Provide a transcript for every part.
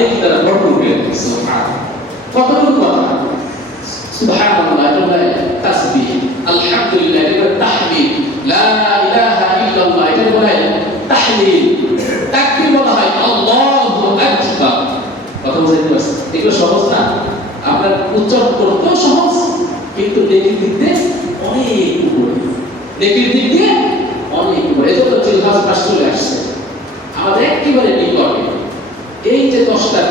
নেকি দ্বারা ভরপুর হয়ে গেছে কতটুকু কথা? সুবহানাল্লাহ এটা তাসবিহ। আলহামদুলিল্লাহ, এটা তাহমিদ লা ইলাহা ইল্লাল্লাহ, এটা বলে তাহলিল। তাকবীর বলা হয় আল্লাহু আকবার। কথা বুঝতে পারছেন এগুলো সহজ না? আপনার উচ্চারণ করতেও সহজ, কিন্তু নেকির দিক দিয়ে অনেক উপরে। নেকির দিক দিয়ে অনেক উপরে। এজন্য জিলহাজ মাস চলে আসছে আমাদের একেবারে নিকটে দশটা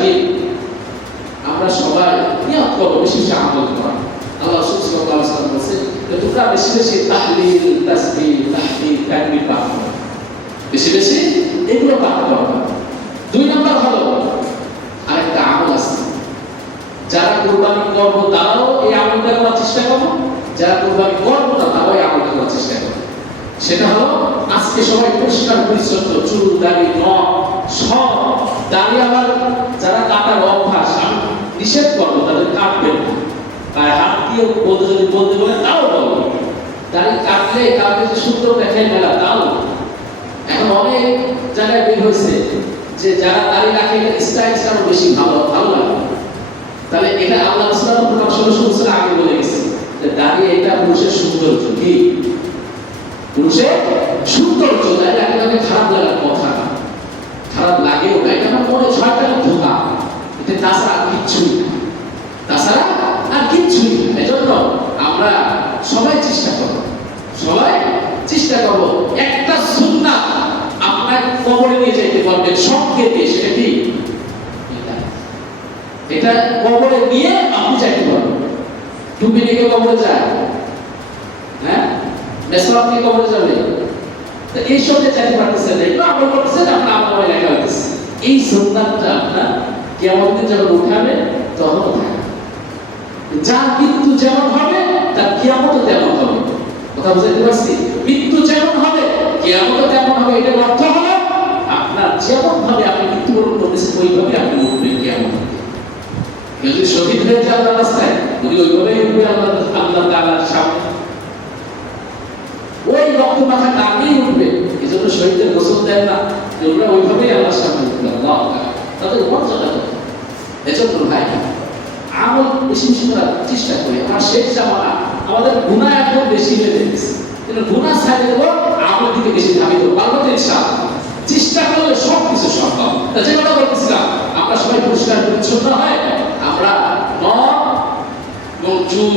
আমরা সবাই নিয়ত করব, বেশি বেশি আমল করা। আল্লাহ সুবহানাহু ওয়া তোমরা বেশি বেশি তাহলিল, তাসবিহ তাহমিদ তাকবীর পাঠ করো। বেশি বেশি এগুলো পাঠ করো দুই নম্বর হলো, আরেকটা আমল আছে। যারা কুরবানি করব, তারাও এই আমলটা করার চেষ্টা করব। যারা কুরবানি করব না, তারাও এই আমলটা করার চেষ্টা করব। সেটা হলো, আজকে সবাই পরিষ্কার পরিচ্ছন্ন, চুল, দাড়ি, নখ সব আবার যারা কাটার অভ্যাস নিষেধ করব, তাদের না। হাত দিয়ে বলতে যদি বলতে বলে, তাও কাটলে যে দেখায় মেলা তাও এখন অনেক জায়গায় বের হয়েছে যে যারা রাখে বেশি ভালো ভালো লাগে। তাহলে এটা আল্লাহ আলাইহি ওয়াসাল্লাম আগে বলে গেছে যে দাড়ি এটা পুরুষের সৌন্দর্য। কি? পুরুষের সৌন্দর্য তাই একেবারে খারাপ লাগার কথা। খারাপ লাগেও না, এটা আমার মনে ছয়টা ধোকা এটা তাছাড়া আর কিচ্ছুই না তাছাড়া আর কিচ্ছুই এজন্য আমরা সবাই চেষ্টা করব। সবাই চেষ্টা করব একটা সুন্নাত আপনার কবরে নিয়ে যাইতে পারবেন সংকেতে সেটা কি? এটা। কবরে নিয়ে আপনি যাইতে পারবেন। টুপি নিয়ে কবরে যায়? হ্যাঁ? নিয়ে কবরে যাবে? এই সব চাইতে পারতেছে না। একটু আমল করতেছে আপনার আমল লেখা হইতেছে। এই সুন্নাতটা আপনার কেমন যখন উঠাবে, তখন যার মৃত্যু যেমন হবে, তার কিয়ামত তেমন হবে। কথা বুঝতে পারছি? মৃত্যু যেমন হবে কিয়ামত তেমন হবে, এটার অর্থ হলো, আপনার যেমন ভাবে আপনি মৃত্যুবরণ করতেছেন, ওইভাবে আপনি উঠবেন কিয়ামত। যদি শহীদ হয়ে যায় আল্লাহ রাস্তায় উনি ওইভাবেই উঠবে আল্লাহ আল্লাহ তাআলার সামনে। ওই রক্ত মাথা এই জন্য শহীদদের গোসল দেন না সামনে তাদের মর্যাদা ভাই আমার চুল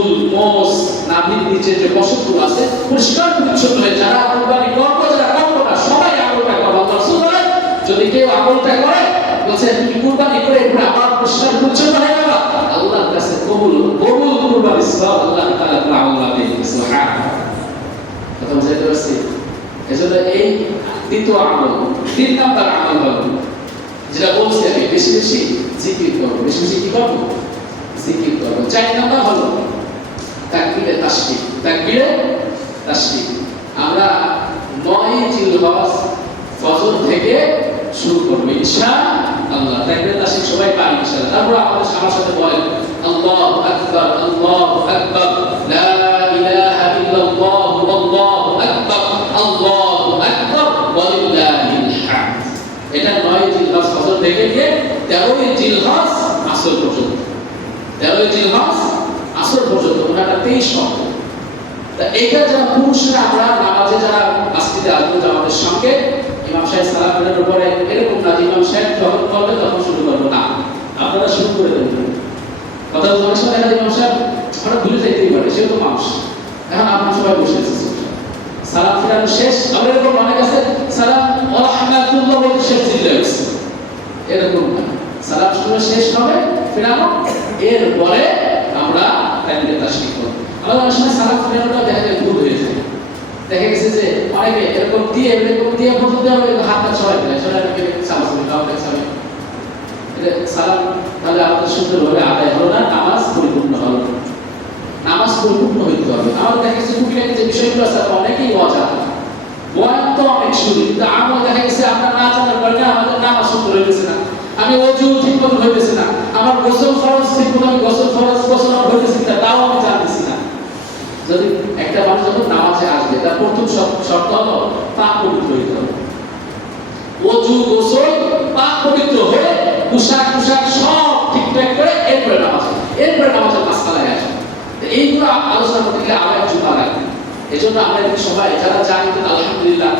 নিচে যে বসতগুলো আছে, পরিষ্কার পরিচ্ছন্ন হয়ে। যারা কোরবানি করব যারা করব না সবাই আমলটা করব আল্লাহ রাসূল বলেন, যদি কেউ আমলটা করে, বলছে তুমি কুরবানি করে এরপরে আবার পরিষ্কার পরিচ্ছন্ন হয়ে গেল আল্লাহর কাছে কবুল কবুল কুরবানি সব আল্লাহ তাআলা আমল দিবেন সুবহানাল্লাহ। কথা বুঝতে পারছি এজন্য এই দ্বিতীয় আমল, তিন নাম্বার আমল হলো, যেটা বলছি আমি, বেশি বেশি জিকির করব, বেশি বেশি কি করব? জিকির করব। চার নাম্বার হলো, তাকবীরে তাসবিহ। তাকবীরে তাসবিহ আমরা নয় জিলহজ ফজর থেকে বলেন, আল্লাহু এটা নয় জিলহজ ফজর থেকে নিয়ে তেরোই জিলহজ আসর পর্যন্ত। তেরোই জিলহজ আসর পর্যন্ত, ওনাটা তেইশ তা এটা যারা পুরুষরা, আমরা নামাজে যারা মাসজিদে আসব আমাদের সঙ্গে ইমাম সাহেব সালাম ফেরার পরে এরকম না ইমাম সাহেব যখন করবে তখন শুরু করব। না, আপনারা শুরু করে দেবেন কথা অনেক সময় দেখা যায়, ইমাম সাহেব ভুলে যাইতেই পারে সেও তো মানুষ। এখন আপনার সবাই বসে আছে সালাম শেষ। এরকম অনেক আছে, সালাম আলহামদুলিল্লাহ বলতে শেষ এরকম না। সালাম শুনে শেষ হবে ফেরানো এরপরে আমরা তাকবীরে তাশরিক করব। আমাদের অনেক সময় সালাম ফেরানোটা দেখা যায় ভুল হয়ে যায়। দেখা গেছে যে অনেকে এরকম দিয়ে এরকম দিয়ে পর্যন্ত হাতটা ছড়াই ফেলে ছড়াই ফেলে সালাম শুনে কাউ কাছে হবে সালাম, তাহলে আমাদের সুন্দরভাবে আদায় হলো না, নামাজ পরিপূর্ণ হলো। নামাজ পরিপূর্ণ হইতে হবে। আমাদের দেখা গেছে টুকিটাকি যে বিষয়গুলো আছে অনেকেই অজানা। বয়ান তো অনেক শুনি, কিন্তু আমল দেখা গেছে আমরা না জানার কারণে আমাদের নামাজ সুন্দর হইতেছে না। আমি অজু ঠিক মতো হইতেছে না। আমার গোসল ফরজ ঠিক মতো আমি গোসল ফরজ গোসল আমার হইতেছে না, তাও আমি জানতেছি না। যদি একটা মানুষ যখন নামাজে আসবে তার প্রথম শর্ত হলো পাক পবিত্র হইতে হবে। অজু, গোসল, পাক পবিত্র হয়ে পোশাক পোশাক সব ঠিকঠাক করে এরপরে নামাজ এরপরে নামাজের মাসকালায় আসে এইগুলো আলোচনা করতে গেলে আবার একটু লাগবে। এই জন্য আমরা সবাই, যারা জানি তো আলহামদুলিল্লাহ,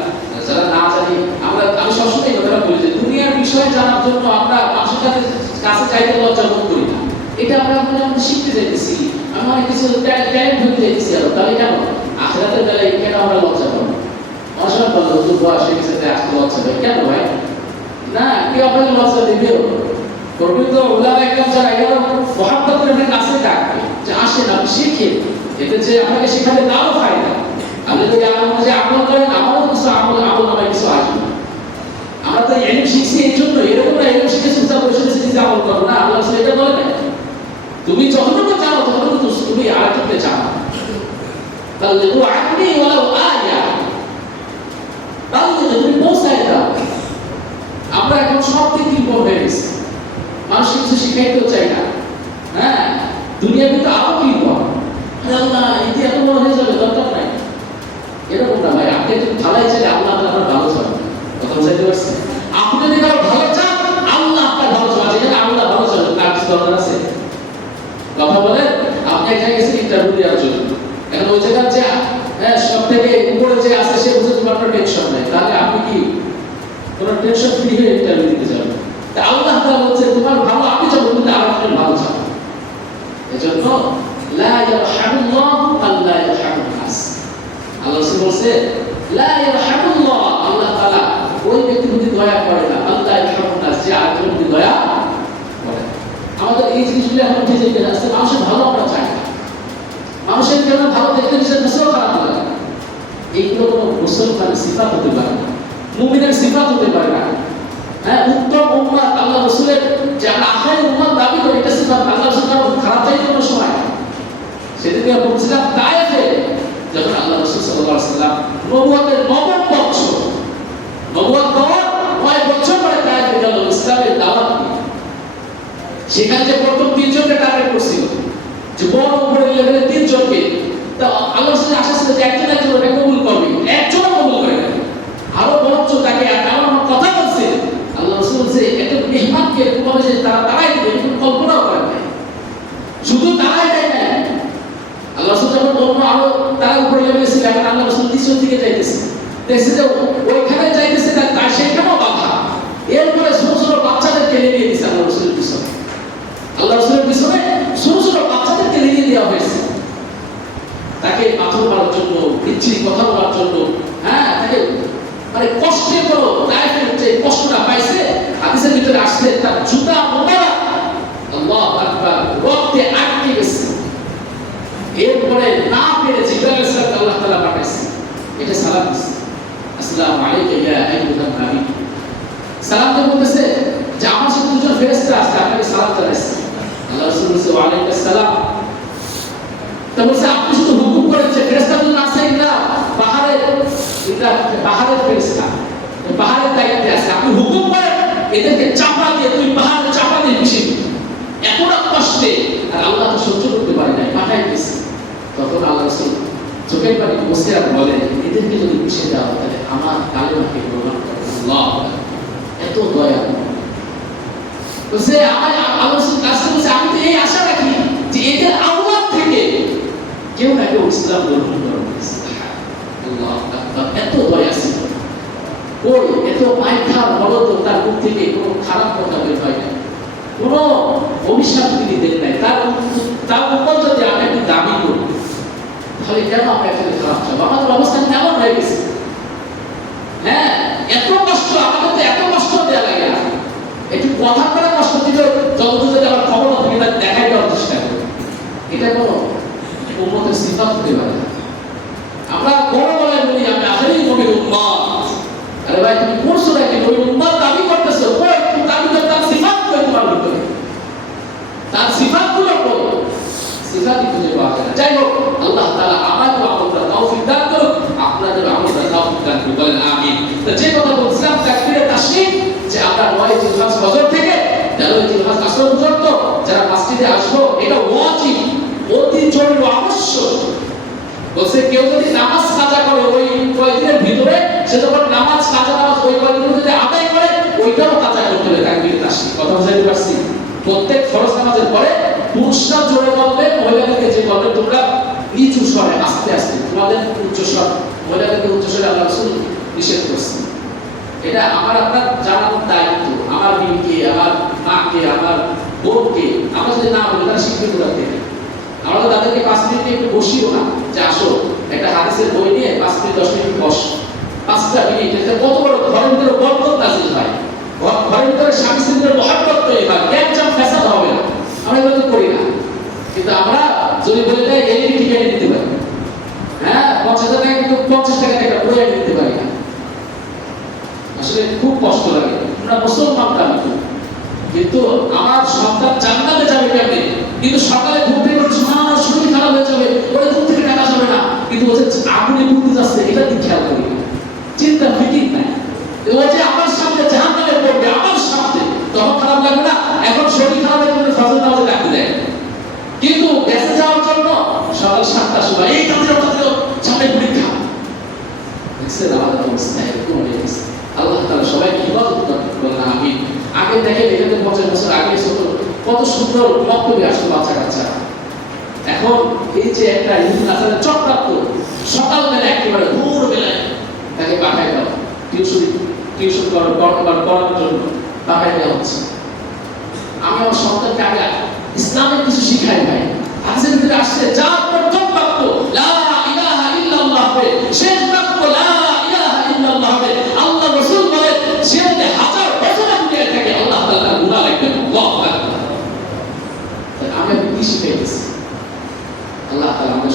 যারা না জানি, আমরা, আমি সবসময় এই কথাটা বলি যে দুনিয়ার বিষয়ে জানার জন্য আমরা মানুষের কাছে কাছে চাইতে লজ্জা বোধ করি না। এটা আমরা মনে শিখতে চাইতেছি আমরা অনেক কিছু ট্যালেন্ট হতে চাইতেছি আরও। তাহলে কেন আখেরাতের বেলায় কেন আমরা লজ্জা অনেক সময় বলল তো বয়স হয়ে গেছে, তাই আজকে লজ্জা পাই কেন ভাই? না, কেউ আপনাকে লজ্জা দিবেও করবি তো ওলামা একদম যারা এরা মহাব্বত করে আপনার কাছে ডাকবে যে, আসেন, আপনি শিখেন এতে যে আপনাকে শেখাতে তারও ফায়দা। আপনি যদি আমার মাঝে আমল করেন, আমারও কিছু আমল আমল আমার কিছু আসবে। আমরা তো এলিম শিখছি এই জন্য, এরকম না এলিম শিখে চিন্তা করে শুনে শিখে আমল করো না, আল্লাহ এটা বলে না তুমি যতটুকু জানো, ততটুকু তুমি আরেকটুকে জানো ও আপনি ওলা আয়া তাহলে তুমি পৌঁছায় দাও আমরা এখন সব নির্ভর হয়ে গেছি মানুষ কিছু চাই না। হ্যাঁ দুনিয়া কিন্তু আরও এতে বড় হয়ে যাবে, দরকার নাই। এরকম না ভাই, আপনি একটু ভালাই চাইলে আল্লাহ আপনার ভালো চান। কথা বুঝাইতে পারছেন? আপনি যদি কারও ভালো চান? আল্লাহ আপনার ভালো চান। যেখানে আল্লাহ ভালো চান, তার কিছু দরকার আছে কথা বলেন আপনি এখানে গেছেন ইন্টারভিউ দেওয়ার জন্য এখন ওই জায়গার যে হ্যাঁ সব থেকে উপরে যে আছে সে বুঝে তোমার আপনার টেনশন নেই তাহলে আপনি কি তোমার টেনশন ফ্রি হয়ে ইন্টারভিউ দিতে যাবেন তা আল্লাহ তাআলা বলছে তোমার ভালো আপনি চাও কিন্তু আরেকজনের ভালো চাও এজন্য লা ইয়ারহামুল্লাহ আল্লাহ ইয়ারহামুন নাস। আল্লাহ বলছে, লা ইয়ারহামুল্লাহ আল্লাহ তাআলা ওই ব্যক্তির দয়া করে না। আল্লাহ ইয়ারহামুন নাস, যে আরেকজনের প্রতি দয়া করে আমাদের এই জিনিসগুলো এখন উঠে যেতে আসছে মানুষের ভালো আমরা চাই না। মানুষের কেন ভালো দেখতে নিজের কাছেও খারাপ এইগুলো কোনো সিফাত হতে পারে মুমিনের সিফাত হতে পারে না হ্যাঁ উত্তম উম্মাত আল্লাহ রাসূলের যে আখারি উম্মাত দাবি করি, এটা সিফাত আল্লাহ রাসূল খারাপ চাইতে কোনো সময়। সেদিকে বলছিলাম তায়েফে যখন আল্লাহ রাসূল আলাইহি সাল্লাম নবুয়তের নবম বছর নবুয়ত পাওয়ার নয় বছর পরে তায়েফে গেল ইসলামের দাওয়াত। সেখানে যে প্রথম তিনজনকে টার্গেট করছিল যে বড় উপরে লেভেলে তিনজনকে, তা আল্লাহ রাসূলের আশা ছিল যে একজন একজন কবুল করবে একজনও কবুল করে না বরঞ্চ তাকে এমন এমন কথা বলছে, আল্লাহ বলছে একটা মেহমানকে এরকম যে তারা তারাই দেবে, এরকম কল্পনাও করেন শুধু তারাই দেয় না আল্লাহ রাসূল যখন অন্য আরও তারা উপরে লেভেলে ছিল এখন আল্লাহ রাসূল দ্বিতীয় দিকে যাইতেছে। দেখছে যে ওইখানে যাইতেছে তার তার সেখানেও বাধা এরপরে ছোট ছোট বাচ্চাদেরকে নিয়ে দিয়েছে আল্লাহ রাসূলের পিছনে আল্লাহ রাসূলের পিছনে ছোট ছোট বাচ্চাদেরকে নিয়ে দেওয়া হয়েছে তাকে পাথর মারার জন্য বিচ্ছিরি কথা বলার জন্য হ্যাঁ তাকে মানে কষ্টে করো লাইফের যে কষ্টটা পাইছে হাদিসের ভিতরে আসছে তার জুতা মোবারক আল্লাহ আটকে গেছে। এরপরে না পেরে জিব্রাইল আল্লাহ পাঠাইছে। এটা সালাম ইয়া সালাম বলতেছে যে আমার সাথে দুজন ফেরেশতা আপনাকে সালাম জানাইছে। আল্লাহ রাসূল বলছে ওয়া সালাম আপনি শুধু হুকুম করেন যে ফেরেশতা পাহাড়ের এটা পাহাড়ের ফেরেশতা। পাহাড়ের দায়িত্বে আছে। আপনি হুকুম করেন এদেরকে চাপা দিয়ে তুই পাহাড়ে চাপা দিয়ে পিছিয়ে দিবি এত কষ্টে আর আল্লাহ তো সহ্য করতে পারে নাই পাঠাই দিয়েছে তখন আল্লাহ রসুল চোখের পানি বসে আর বলে এদেরকে যদি পিছিয়ে দেওয়া হয়, তাহলে আমার কালেমাকে প্রমাণ করে আল্লাহ এত দয়া বলছে আমার আল্লাহ রসুল কাছে বলছে আমি তো এই আশা রাখি যে এদের আল্লাহ থেকে কেউ না কেউ ইসলাম গ্রহণ করবে আল্লাহ আকবার, এত দয়া ছিল ওই, এত মাইখার বলদ তার মুখ থেকে কোনো খারাপ কথা বের হয় না কোনো অভিশাপ তিনি দেন নাই। তার তার উপর যদি একটু দাবি করি, তাহলে কেন আমরা এখানে খারাপ যাব আমাদের অবস্থা কেমন হয়ে গেছে? হ্যাঁ এত কষ্ট আমাদের তো এত কষ্ট দেওয়া লাগে। একটু কথা করে কষ্ট দিলে যতদূর যদি আমার খবর থাকে দেখাই দেওয়ার চেষ্টা করি। এটা কোনো উন্মতের সিফাত হতে পারে না আমরা বড় বলে বলি আমি আসলেই নবীর উম্মত আরে ভাই তুমি করছ নাকি নবীর উম্মত দাবি করতেছো কই তুমি দাবি করে তার সিফাত কই তোমার ভিতরে তার সিফাতগুলো কই সিফাতই খুঁজে পাওয়া যায় না। যাই হোক আল্লাহ তাআলা আমাকে আমলটা তৌফিক দান করুক আপনাদের আমলটা তৌফিক দান করুক বলেন আমিন তো যে কথা বলছিলাম তাকবীরে তাসলিম যে আমরা নয় থেকে তেরোই জিলহজ আসর পর্যন্ত যারা মসজিদে আসব, এটা ওয়াজিব অতি জরুরি আবশ্যক। বলছে, কেউ যদি নামাজ কাজা করে ওই কয়েকদিনের ভিতরে, সে যখন নামাজ কাজা নামাজ ওই কয়েকদিন যদি আদায় করে, ওইটাও কাজা করতে হবে তাকবীর তাসলিম কথা বুঝাইতে পারছি? প্রত্যেক ফরজ নামাজের পরে পুরুষরা জোরে বলবে মহিলাদেরকে যে বলবে তোমরা নিচু স্বরে, আস্তে আস্তে, তোমাদের উচ্চ স্বর। মহিলাদেরকে উচ্চ স্বরে আল্লাহ নিষেধ করছে এটা আমার আপনার দায়িত্ব আমার বিবিকে আমার মাকে আমার বোনকে আমরা যদি না বলি তারা কোথা থেকে আমরা তাদেরকে পাঁচ মিনিট একটু বসিও না, যে আসো, একটা হাদিসের বই নিয়ে পাঁচ মিনিট, দশ মিনিট বস। পাঁচটা মিনিট এতে কত বড় ঘরের ভিতরে বরকত নাজিল হয়। ঘরের ভিতরে স্বামী স্ত্রীদের ফ্যাসাদ হবে না, আমরা এগুলো করি না। কিন্তু আমরা যদি বলে দেয় এলইডি টিভি এনে দিতে পারি হ্যাঁ পঞ্চাশ হাজার টাকা কিন্তু পঞ্চাশ টাকা একটা বই এনে দিতে পারি না আসলে খুব কষ্ট লাগে আমরা মুসলমান দাবি করি। কিন্তু আমার সন্তান জান্নাতে যাবে কেমনে? কিন্তু সকালে ঘুম থেকে উঠে আমার শরীর খারাপ হয়ে যাবে। ওরা ঘুম থেকে টাকা যাবে না। কিন্তু ও আগুনে ঘুরতে যাচ্ছে, এটা কি খেয়াল করি? চিন্তা ফিকির নাই। ও যে আমার সামনে জাহান পড়বে, আমার সামনে তখন খারাপ লাগবে না? এখন শরীর খারাপ হয়ে গেলে ফজর নামাজে ডাকতে দেয়। কিন্তু বেঁচে যাওয়ার জন্য সকাল সাতটার সময় এই তাদের তাদের সামনে পরীক্ষা দেখছেন আমাদের অবস্থা এরকম হয়ে আল্লাহ তাআলা সবাইকে করতে বলেন আমি আগে দেখেন এখানে পঞ্চাশ বছর আগে কত সুন্দর বক্তব্য আসতো বাচ্চা কাচ্চা এখন এই যে একটা ইহুদি নাসারের চক্রান্ত। সকালবেলা একেবারে ভোর বেলায় তাকে পাঠায় দাও টিউশন টিউশন করার করার জন্য পাঠায় দেওয়া হচ্ছে। আমি আমার সন্তানকে আগে ইসলামের কিছু শিখাই ভাই আজকের ভিতরে আসছে, যা প্রথম বাক্য, লা ইলাহা ইল্লাল্লাহ শেষ বাক্য লা ইলাহা ইল্লাল্লাহ হবে আল্লাহ রাসূল বলেন সে যদি হাজার বছর দুনিয়ায় থাকে আল্লাহ তাআলা তার গুনাহ রাখবেন আল্লাহু আকবার তাহলে আমি আপনি কি শিখাইতেছি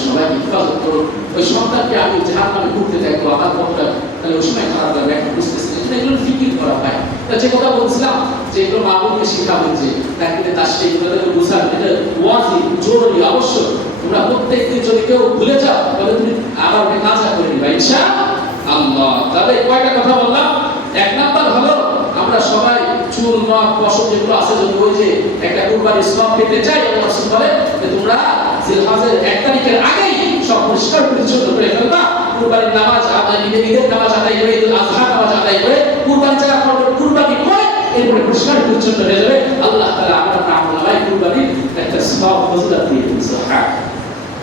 আমাদের হেফাজত করুন ওই সন্তানকে আমি জাহান নামে ঘুরতে দেখব আমার কতটা তাহলে ওই সময় খারাপ লাগবে এখন বুঝতেছি। এগুলো ফিকির করা হয়। তা যে কথা বলছিলাম, যে এগুলো মা বোনকে শিখাবেন যে তাকে তার সেই এগুলোকে বুঝান, এটা ওয়াজি, জরুরি, অবশ্যই। তোমরা প্রত্যেক যদি কেউ ভুলে যাও, তাহলে তুমি আবার ওকে কাজা করে নিবা। ইনশা আল্লাহ তাহলে কয়টা কথা বললাম? এক নাম্বার হলো, আমরা সবাই চুল, নখ, পশম যেগুলো আছে, যদি ওই যে একটা কুরবানির সব পেতে চাই, আল্লাহ বলে তোমরা এক তারিখের আগেই সব পরিষ্কার পরিচ্ছন্ন করে ফেলবা। কুরবানির নামাজ আদায় ঈদের ঈদের নামাজ আদায় করে, ঈদুল আজহা নামাজ আদায় করে যারা করবে কুরবানি করে এরপরে পরিষ্কার পরিচ্ছন্ন হয়ে যাবে। আল্লাহ তাআলা আমার নাম কুরবানির একটা সব ফজিলত দিয়ে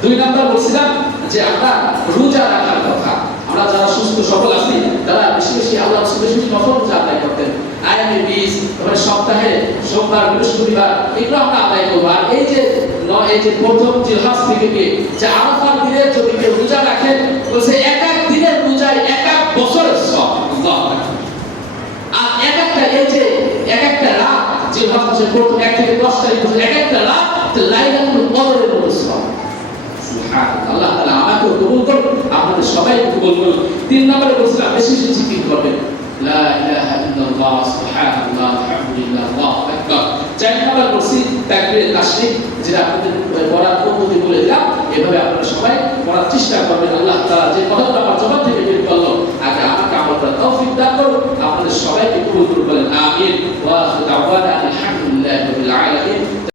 দুই নাম্বার বলছিলাম যে আমরা রোজা রাখার কথা। আমরা যারা সুস্থ, সবল আছি তারা বেশি বেশি আল্লাহ বেশি বেশি নফল রোজা আদায় করতেন আয়ামে বিশ সপ্তাহে সোমবার, বৃহস্পতিবার এগুলো আমরা আদায় করব। আর এই যে এই যে প্রথম জিলহাস থেকে যে আরাফার দিনে যদি কেউ রোজা রাখে বলছে এক এক দিনের রোজায় এক এক বছরের সব আর এক একটা এই যে এক একটা রাত যে মাসের প্রথম এক থেকে দশ তারিখ এক একটা রাত লাইলাতুল কদরের মতো সব। আল্লাহ তাআলা আমাকেও কবুল করুন আপনাদের সবাইকে কবুল করুন তিন নম্বরে বলছিলাম, বেশি বেশি জিকির করবেন। লা ইলাহা ইল্লাল্লাহ সুবহানাল্লাহ আলহামদুলিল্লাহ আকবার চার নাম্বার করছি তাকবীর তাসবিহ যেটা আপনাদের বরাত পদ্ধতি বলে দিলাম। এভাবে আপনারা সবাই করার চেষ্টা করবেন। আল্লাহ তাআলা যে কথাটা আমার জবান থেকে বের করল আগে আমাকে আমল করার তৌফিক দান করুন, আপনাদের সবাইকে কবুল করবেন আমিন। ওয়া আখিরু দাওয়ানা আলহামদুলিল্লাহি রাব্বিল আলামিন।